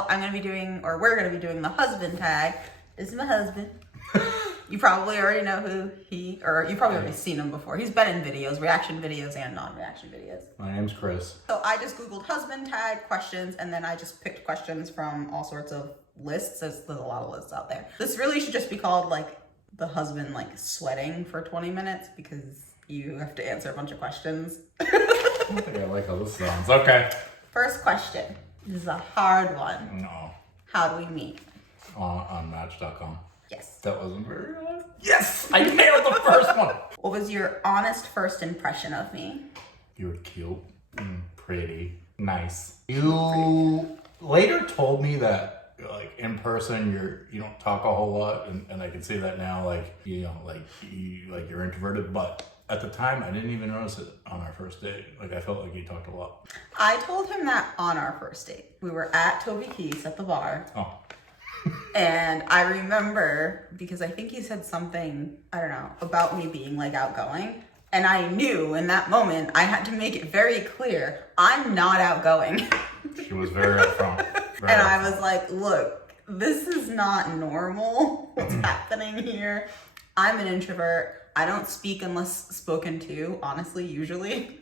while, I'm going to be doing, or we're going to be doing the husband tag. This is my husband. You probably already know who you've probably already seen him before. He's been in videos, reaction videos and non-reaction videos. My name's Chris. So I just Googled husband tag questions, and then I just picked questions from all sorts of lists. There's a lot of lists out there. This really should just be called like the husband like sweating for 20 minutes because you have to answer a bunch of questions. I don't think I like how this sounds. Okay. First question. This is a hard one. No. How do we meet? On Match.com. Yes. That wasn't very honest. Yes! I nailed the first one! What was your honest first impression of me? You were cute, pretty, nice. You later told me that, like, in person, you don't talk a whole lot, and I can see that now, like, you know, like, you're introverted, but at the time, I didn't even notice it on our first date. Like, I felt like you talked a lot. I told him that on our first date. We were at Toby Keith's at the bar. Oh. And I remember, because I think he said something, I don't know, about me being like outgoing. And I knew in that moment, I had to make it very clear, I'm not outgoing. She was very upfront. And I was like, look, this is not normal. What's happening here? I'm an introvert. I don't speak unless spoken to, honestly, usually.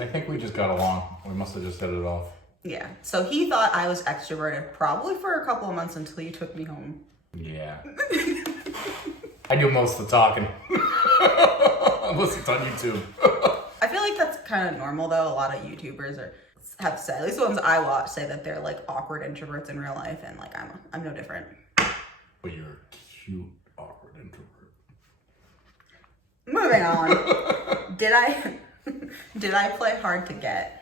I think we just got along. We must have just hit it off. Yeah. So he thought I was extroverted probably for a couple of months until you took me home. Yeah. I do most of the talking. Unless it's on YouTube. I feel like that's kind of normal though. A lot of YouTubers have said, at least the ones I watch, say that they're like awkward introverts in real life, and like I'm no different. But you're a cute, awkward introvert. Moving on. Did I play hard to get?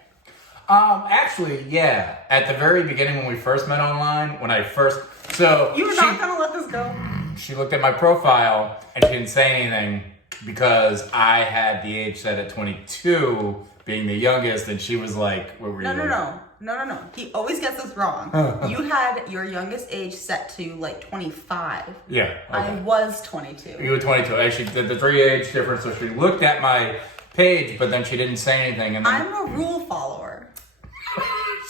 Actually, yeah. At the very beginning when we first met online, You were not gonna let this go? She looked at my profile and she didn't say anything because I had the age set at 22, being the youngest, and she was like, what were you doing? No. He always gets this wrong. You had your youngest age set to like 25. Yeah. Okay. I was 22. You were 22. Actually, the 3 age difference, so she looked at my page, but then she didn't say anything. And then I'm a rule follower.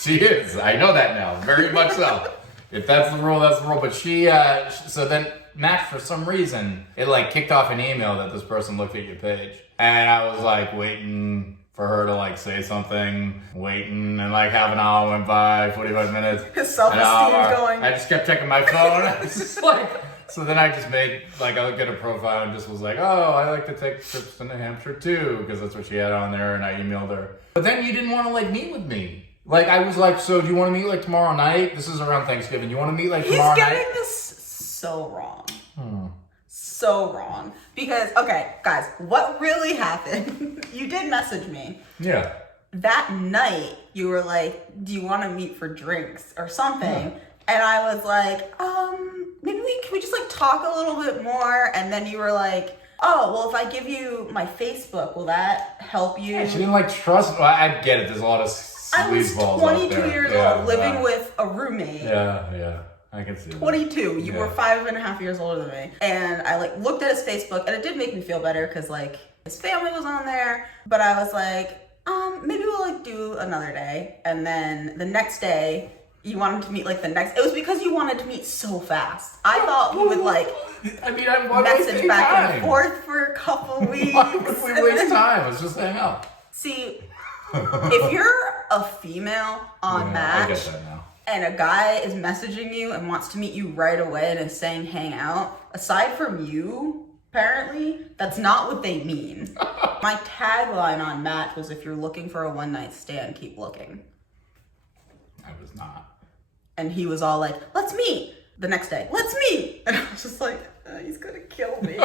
She is. I know that now. Very much so. If that's the rule, that's the rule. But so then Match, for some reason, it like kicked off an email that this person looked at your page. And I was like waiting for her to like say something, waiting, and like half an hour went by, 45 minutes. His self-esteem going. I just kept checking my phone. I was just like, so then I just made, like, I looked at her profile and just was like, oh, I like to take trips to New Hampshire too, because that's what she had on there, and I emailed her. But then you didn't want to like meet with me. Like, I was like, so do you want to meet like tomorrow night? This is around Thanksgiving. You want to meet like tomorrow night? He's getting this so wrong. So wrong. Because, okay, guys, what really happened? You did message me. Yeah. That night, you were like, do you want to meet for drinks or something? Yeah. And I was like, maybe can we just like talk a little bit more? And then you were like, oh, well, if I give you my Facebook, will that help you? Yeah, she didn't like trust. Well, I get it. There's a lot of I was 22 years old, living with a roommate. Yeah. I can see 22. That. You were 5.5 years older than me. And I like looked at his Facebook, and it did make me feel better because like his family was on there. But I was like, maybe we'll like do another day. And then the next day, you wanted to meet like the next. It was because you wanted to meet so fast. I thought we would like message back and forth for a couple weeks. Why would we waste time? Let's just hang out. See, if you're a female on Match, I get that now. And a guy is messaging you and wants to meet you right away and is saying hang out, aside from you, apparently, that's not what they mean. My tagline on Match was, if you're looking for a one-night stand, keep looking. I was not. And he was all like, let's meet. The next day, let's meet. And I was just like, he's gonna kill me.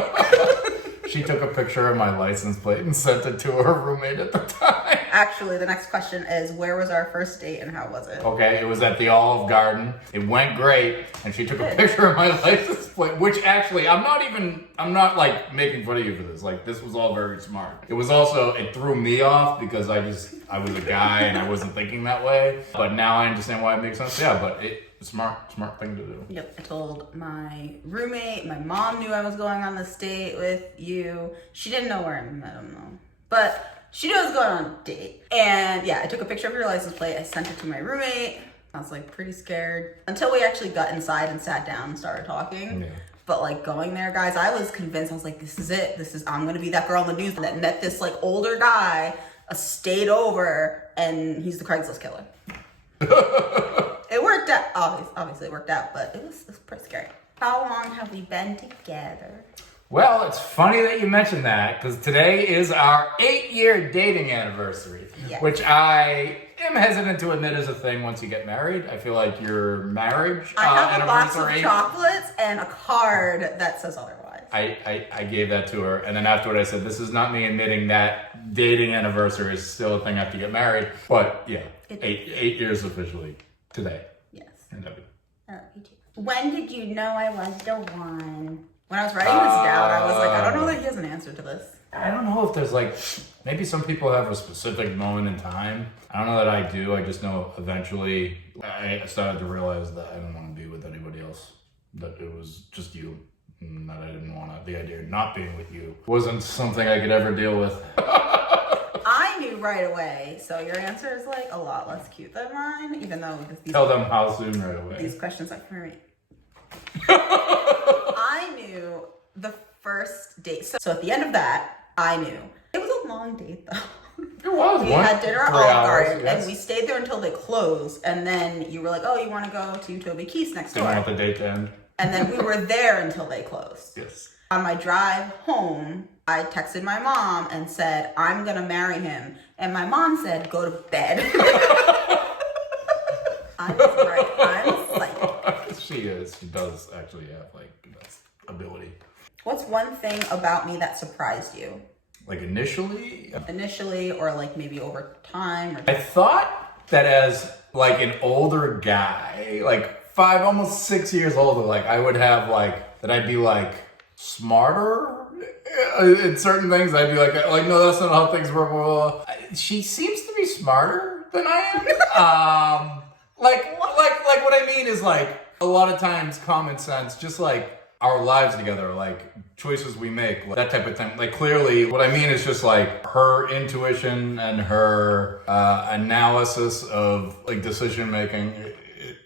She took a picture of my license plate and sent it to her roommate at the time. Actually, the next question is, where was our first date and how was it? Okay, it was at the Olive Garden. It went great, and she took a picture of my license plate, which actually, I'm not like making fun of you for this. Like, this was all very smart. It was also, it threw me off because I was a guy and I wasn't thinking that way. But now I understand why it makes sense. Yeah, but smart thing to do. Yep, I told my roommate, my mom knew I was going on this date with you. She didn't know where I met him though. But she knew I was going on a date. And yeah, I took a picture of your license plate. I sent it to my roommate. I was like pretty scared until we actually got inside and sat down and started talking. Yeah. But like going there, guys, I was convinced. I was like, this is it. I'm gonna be that girl in the news that met this like older guy, stayed over, and he's the Craigslist killer. It worked out. Obviously it worked out, but it was pretty scary. How long have we been together? Well, it's funny that you mentioned that, because today is our 8-year dating anniversary, Yes. which I am hesitant to admit is a thing once you get married. I feel like your marriage I have a box of anniversary. chocolates and a card that says otherwise. I gave that to her, and then afterward I said, this is not me admitting that dating anniversary is still a thing after you get married. But yeah, eight years officially today. Yes. And that I love you too. When did you know I was the one? When I was writing this down, I was like, I don't know that he has an answer to this. I don't know if there's like, maybe some people have a specific moment in time. I don't know that I do. I just know eventually I started to realize that I didn't want to be with anybody else. That it was just you. And that I didn't want to, the idea of not being with you wasn't something I could ever deal with. I knew right away. So your answer is like a lot less cute than mine, even though Tell them how soon right away. These questions are for me. I knew the first date. So at the end of that, I knew. It was a long date though. It was. We had dinner at 3 Olive hours, Garden, yes. and we stayed there until they closed. And then you were like, "Oh, you want to go to Toby Keith's next Didn't door?" want the date to end. And then we were there until they closed. Yes. On my drive home, I texted my mom and said, "I'm gonna marry him," and my mom said, "Go to bed." I was right. I'm psychic. She is. She does actually have like that ability. What's one thing about me that surprised you? Like initially, Or like maybe over time? I thought that as like an older guy, like 5, almost 6 years older, like I would have like, that I'd be like smarter in certain things. I'd be like, no, that's not how things work. Well, she seems to be smarter than I am. Like what I mean is like a lot of times common sense, just like our lives together, like choices we make, like that type of thing. Like clearly what I mean is just like her intuition and her analysis of like decision making,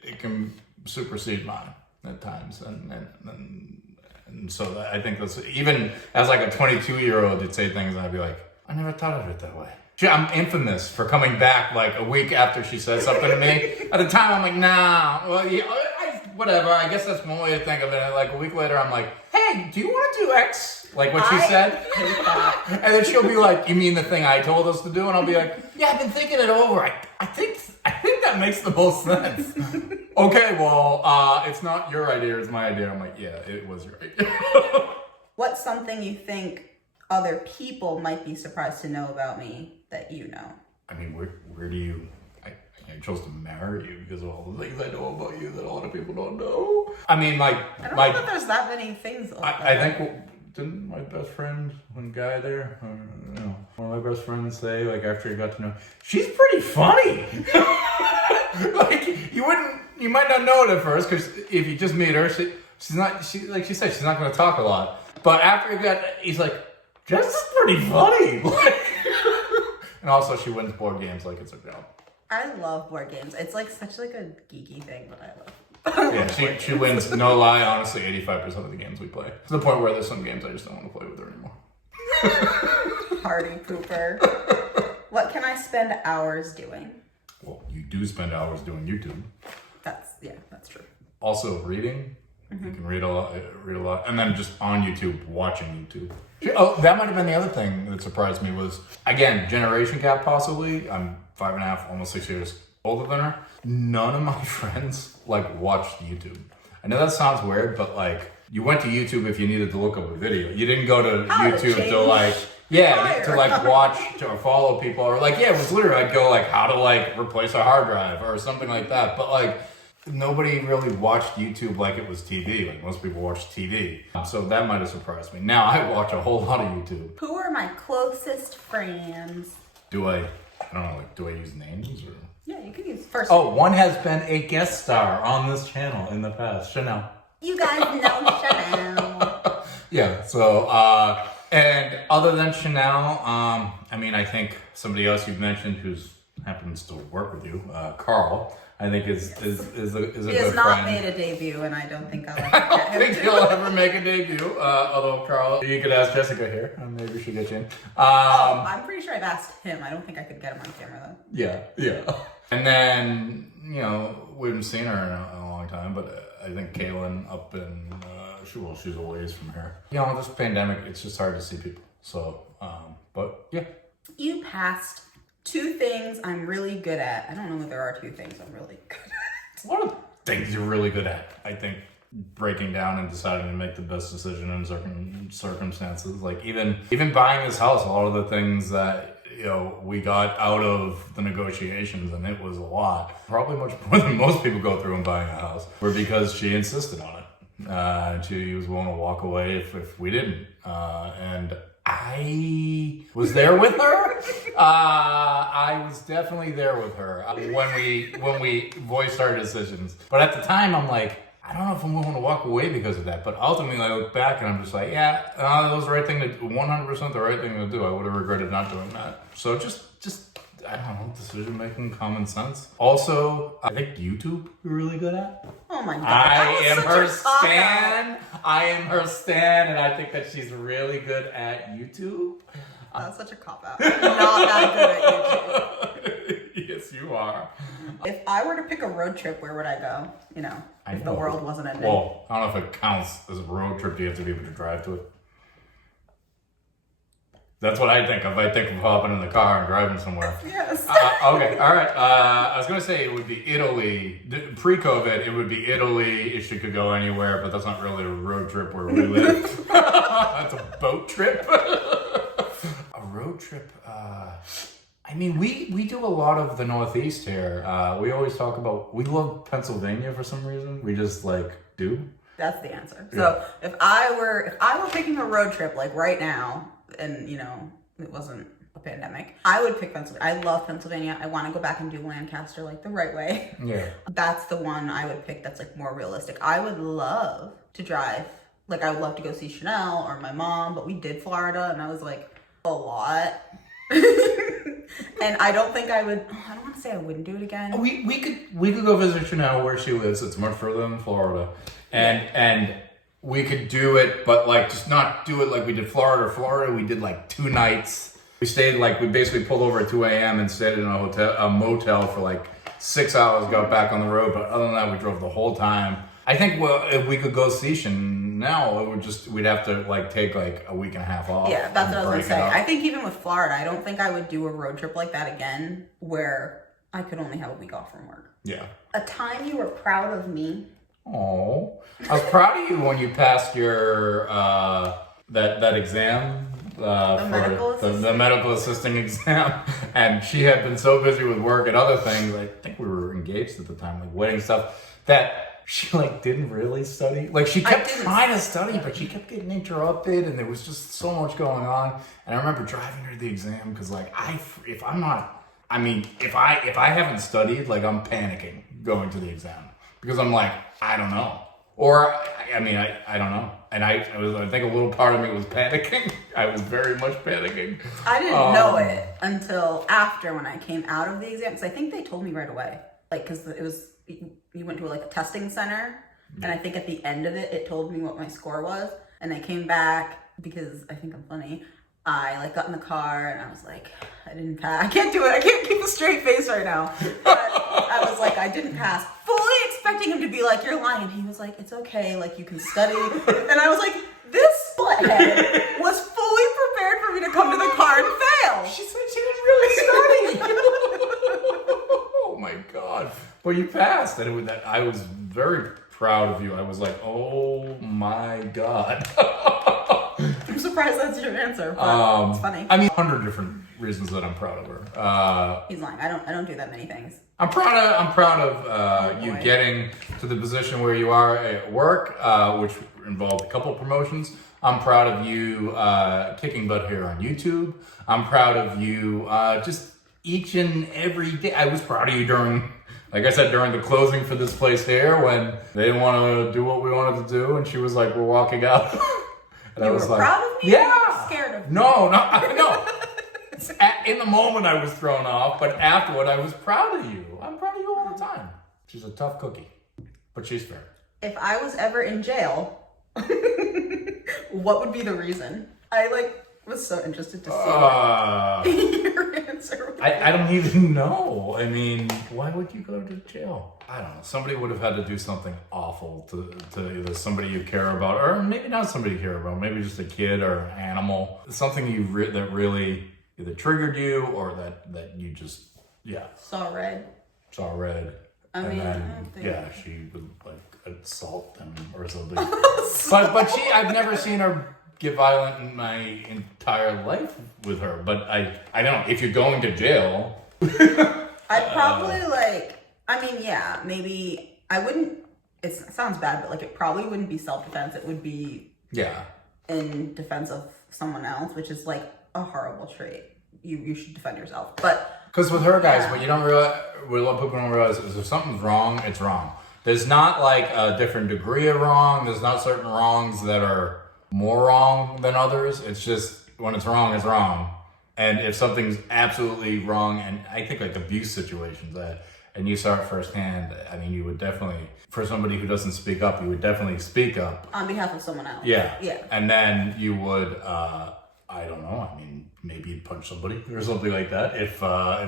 it can supersede mine at times. And so I think that's, even as like a 22-year-old, you'd say things and I'd be like, I never thought of it that way. I'm infamous for coming back like a week after she said something to me. At the time, I'm like, nah, well, yeah, whatever. I guess that's one way to think of it. And like a week later, I'm like, hey, do you want to do X? Like what she said? And then she'll be like, you mean the thing I told us to do? And I'll be like, yeah, I've been thinking it over. I think that makes the most sense. Okay, well, it's not your idea, it's my idea. I'm like, yeah, it was your idea. What's something you think other people might be surprised to know about me that you know? I mean, where do you... I chose to marry you because of all the things I know about you that a lot of people don't know. I mean, like... I don't know that there's that many things. I think... Didn't my best friend, one guy there, one of my best friends say, like, after he got to know, she's pretty funny. Like, you might not know it at first, because if you just meet her, like she said, she's not going to talk a lot. But after he's like, Jess is pretty funny. Like, and also she wins board games like it's her job. I love board games. It's like such like a geeky thing, but I love. Yeah, she wins, no lie, honestly, 85% of the games we play. To the point where there's some games I just don't want to play with her anymore. Party pooper. What can I spend hours doing? Well, you do spend hours doing YouTube. That's true. Also reading. You can read a lot. And then just on YouTube, watching YouTube. Oh, that might have been the other thing that surprised me was, again, generation gap possibly. I'm 5.5, almost 6 years older than her. None of my friends like watched YouTube. I know that sounds weird, but like you went to YouTube if you needed to look up a video. You didn't go to YouTube to like watch or follow people, or like, it was literally I'd go like how to like replace a hard drive or something like that. But like nobody really watched YouTube like it was TV. Like most people watch TV. So that might have surprised me. Now I watch a whole lot of YouTube. Who are my closest friends? Do I don't know, like, do I use names or? Yeah, you can use first. Oh, one has been a guest star on this channel in the past. Chanel. You guys know Chanel. Yeah, so, and other than Chanel, I mean, I think somebody else you've mentioned who's happens to work with you, Carl, I think is a good friend. He has not made a debut, and I don't think I'll ever I get don't him think he'll ever make a debut. Although Carl, you could ask Jessica here, and maybe she'll get you in. I'm pretty sure I've asked him. I don't think I could get him on camera though. Yeah. And then we haven't seen her in a long time, but I think Kaylin up in she's a ways from here. This pandemic, it's just hard to see people. So, but yeah. You passed 2 things I'm really good at. I don't know if there are 2 things I'm really good at. A lot of things you're really good at. I think breaking down and deciding to make the best decision in certain circumstances. Like even buying this house, a lot of the things that we got out of the negotiations, and it was a lot. Probably much more than most people go through in buying a house, were because she insisted on it. She was willing to walk away if we didn't. And I was there with her. I was definitely there with her when we voiced our decisions. But at the time, I'm like, I don't know if I'm willing to walk away because of that. But ultimately, I look back and I'm just like, yeah, that was the right thing to do. 100% the right thing to do. I would have regretted not doing that. So just I don't know, decision making, common sense. Also, I think YouTube you're really good at. Oh my god! I am her stan, and I think that she's really good at YouTube. That's such a cop-out. I'm not that good at YouTube. Yes, you are. If I were to pick a road trip, where would I go? If the world wasn't ending. Well, I don't know if it counts as a road trip. Do you have to be able to drive to it? That's what I think of. I think of hopping in the car and driving somewhere. Yes. Okay, all right. I was going to say it would be Italy. Pre-COVID, it would be Italy if she could go anywhere, but that's not really a road trip where we live. That's a boat trip. A road trip. We do a lot of the Northeast here. We always talk about, we love Pennsylvania for some reason. We just do. That's the answer. Yeah. So if I were picking a road trip like right now, and it wasn't a pandemic, I would pick Pennsylvania. I love Pennsylvania. I want to go back and do Lancaster the right way. Yeah. That's the one I would pick that's more realistic. I would love to drive. I would love to go see Chanel or my mom, but we did Florida and I was a lot. And I don't think I would. I don't want to say I wouldn't do it again. We could go visit Chanel where she lives. It's much further than Florida, and we could do it, but just not do it like we did Florida. Florida, we did 2 nights. We stayed we basically pulled over at 2 a.m. and stayed in a motel for 6 hours. Got back on the road, but other than that, we drove the whole time. I think if we could go see Chanel, we'd have to take a week and a half off. Yeah, that's what I was gonna say. I think even with Florida, I don't think I would do a road trip like that again, where I could only have a week off from work. Yeah. A time you were proud of me. Oh, I was proud of you when you passed your that exam. The medical assisting exam, and she had been so busy with work and other things. I think we were engaged at the time, wedding stuff, that she didn't really study. She kept trying to study, but she kept getting interrupted, and there was just so much going on. And I remember driving her to the exam because if I haven't studied, I'm panicking going to the exam because I'm I don't know. Or, I don't know. And I think a little part of me was panicking. I was very much panicking. I didn't know it until after when I came out of the exam. Because I think they told me right away. Because it was, you went to a testing center. And I think at the end of it, it told me what my score was. And I came back because I think I'm funny. I got in the car and I was I didn't pass. I can't do it. I can't keep a straight face right now. But I was I didn't pass. Fully expecting him to be you're lying. He was it's okay. You can study. And I was this butthead was fully prepared for me to come to the car and fail. She said she didn't really study. Oh my God. Well, you passed. And I was very proud of you. I was oh my God. I'm surprised that's your answer, but it's funny. 100 different reasons that I'm proud of her. He's lying. I don't do that many things. I'm proud of you getting to the position where you are at work, which involved a couple promotions. I'm proud of you kicking butt here on YouTube. I'm proud of you just each and every day. I was proud of you during the closing for this place here when they didn't want to do what we wanted to do, and she was we're walking out. And you I was were proud of me? Yeah. Or you were scared of me? No. In the moment I was thrown off, but afterward I was proud of you. I'm proud of you all the time. She's a tough cookie, but she's fair. If I was ever in jail, what would be the reason? I was so interested to see your answer. I don't even know. I mean, why would you go to jail? I don't know. Somebody would have had to do something awful to either somebody you care about, or maybe not somebody you care about, maybe just a kid or an animal. Something that really either triggered you or that you just, Saw red. I mean, then, I don't think... she would assault them or something. but I've never seen her get violent in my entire life with her. But I don't know, if you're going to jail. I'd probably maybe I wouldn't, it sounds bad, but it probably wouldn't be self-defense. It would be in defense of someone else, which is a horrible trait. You should defend yourself. But because with her, guys, what you don't realize, what a lot of people don't realize is if something's wrong, it's wrong. There's not a different degree of wrong. There's not certain wrongs that are more wrong than others. It's just when it's wrong, it's wrong. And if something's absolutely wrong, and I think abuse situations, and you saw it firsthand, I mean, you would definitely, for somebody who doesn't speak up, you would definitely speak up. On behalf of someone else. Yeah. Yeah. And then you would, I don't know, I mean, maybe you'd punch somebody or something like that if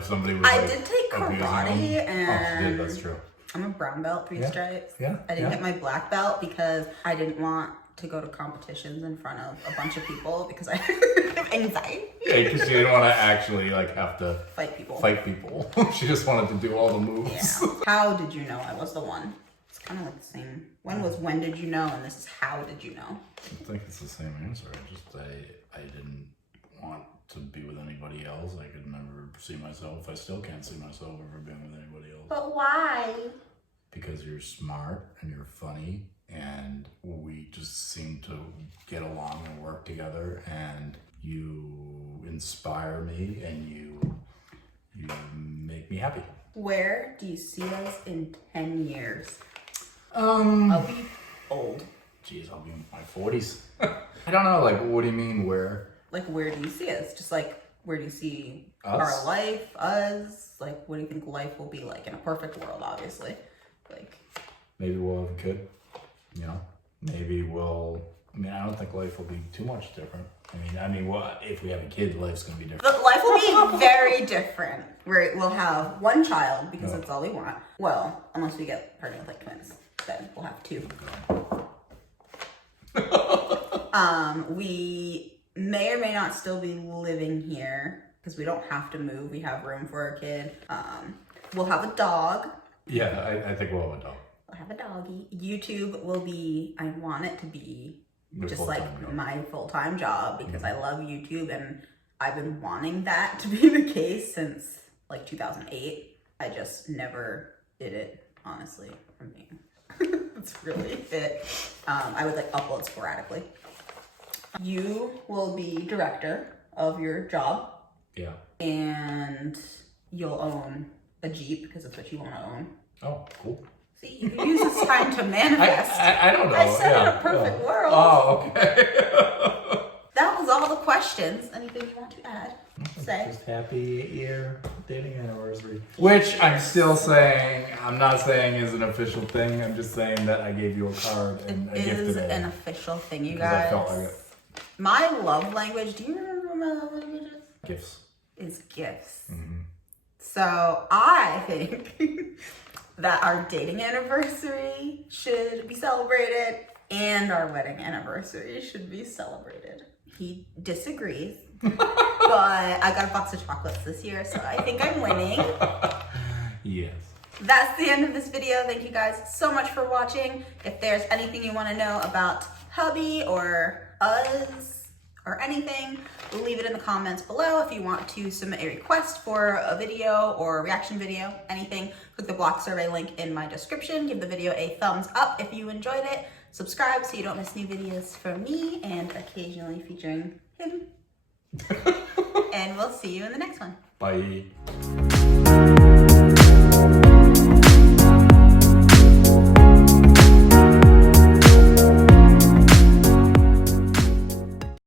somebody was I did take karate, and oh, she did, that's true. I'm a brown belt, 3 stripes. Yeah. I didn't get my black belt because I didn't want to go to competitions in front of a bunch of people because I have anxiety. Yeah, because she didn't want to actually have to fight people. She just wanted to do all the moves. Yeah. How did you know I was the one? It's kind of the same. When did you know, and this is how did you know? I think it's the same answer. I didn't want to be with anybody else. I could never see myself. I still can't see myself ever being with anybody else. But why? Because you're smart and you're funny, and we just seem to get along and work together, and you inspire me, and you make me happy. Where do you see us in 10 years? I'll be old. Jeez, I'll be in my 40s. I don't know, what do you mean where? Where do you see us? Just where do you see us? Our life, us? What do you think life will be like in a perfect world, obviously? Maybe we'll have a kid, Maybe we'll, I don't think life will be too much different. If we have a kid, life's going to be different. But life will be very different. We'll have 1 child because that's all we want. Well, unless we get pregnant with twins, then we'll have 2. We may or may not still be living here because we don't have to move. We have room for a kid. We'll have a dog. Yeah, I think we'll have a dog. We'll have a doggy. YouTube will be, I want it to be just my full-time job because I love YouTube, and I've been wanting that to be the case since 2008. I just never did it, honestly. That's really it. I would upload sporadically. You will be director of your job. Yeah. And you'll own a Jeep because that's what you want to own. Oh, cool. See, you can use this time to manifest. I don't know. I said in a perfect world. Oh, okay. That was all the questions. Anything you want to add? Say. Just happy year dating anniversary. Which I'm still saying, I'm not saying is an official thing. I'm just saying that I gave you a card and I gifted it. It is an official thing, you guys. I felt like it. My love language, do you remember what my love language is? Gifts. Is gifts. Mm-hmm. So I think that our dating anniversary should be celebrated and our wedding anniversary should be celebrated. He disagrees, but I got a box of chocolates this year, so I think I'm winning. Yes. That's the end of this video. Thank you guys so much for watching. If there's anything you want to know about hubby or us or anything, leave it in the comments below. If you want to submit a request for a video or a reaction video, anything, click the block survey link in my description. Give the video a thumbs up if you enjoyed it. Subscribe so you don't miss new videos from me and occasionally featuring him. And we'll see you in the next one. Bye.